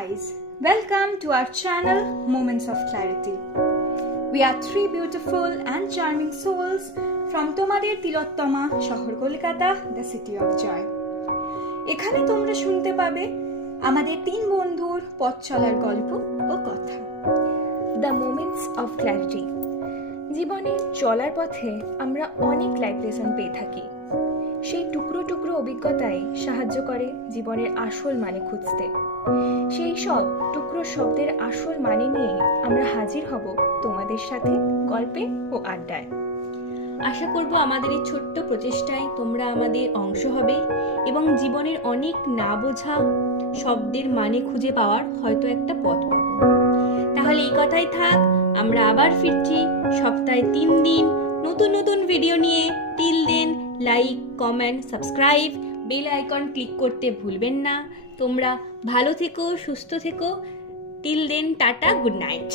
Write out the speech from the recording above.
guys, welcome to our channel Moments of Clarity. We are three beautiful and charming souls from তোমাদের তিলোত্তমা শহর Kolkata, the city of joy. এখানে তোমরা শুনতে পাবে আমাদের তিন বন্ধুর পথ চলার গল্প ও কথা। The moments of clarity. জীবনে চলার পথে আমরা অনেক লাইফ লেসন পেয়ে থাকি। সেই টুকরো টুকরো অভিজ্ঞতাই সাহায্য করে জীবনের আসল মানে খুঁজতে। সেই সব টুকরো শব্দের আসল মানে নিয়ে আমরা হাজির হব তোমাদের সাথে গল্পে ও আড্ডায়। আশা করব আমাদের এই ছোট্ট প্রচেষ্টায় তোমরা আমাদের অংশ হবে এবং জীবনের অনেক না বোঝা শব্দের মানে খুঁজে পাওয়ার হয়তো একটা পথ পাবো। তাহলে এই কথাই থাক, আমরা আবার ফিরছি সপ্তাহে 3 দিন নতুন নতুন ভিডিও নিয়ে। Till then like, comment, subscribe, bell icon click করতে ভুলবেন না। তোমরা ভালো থেকো, সুস্থ থেকো। Till then tata, good night.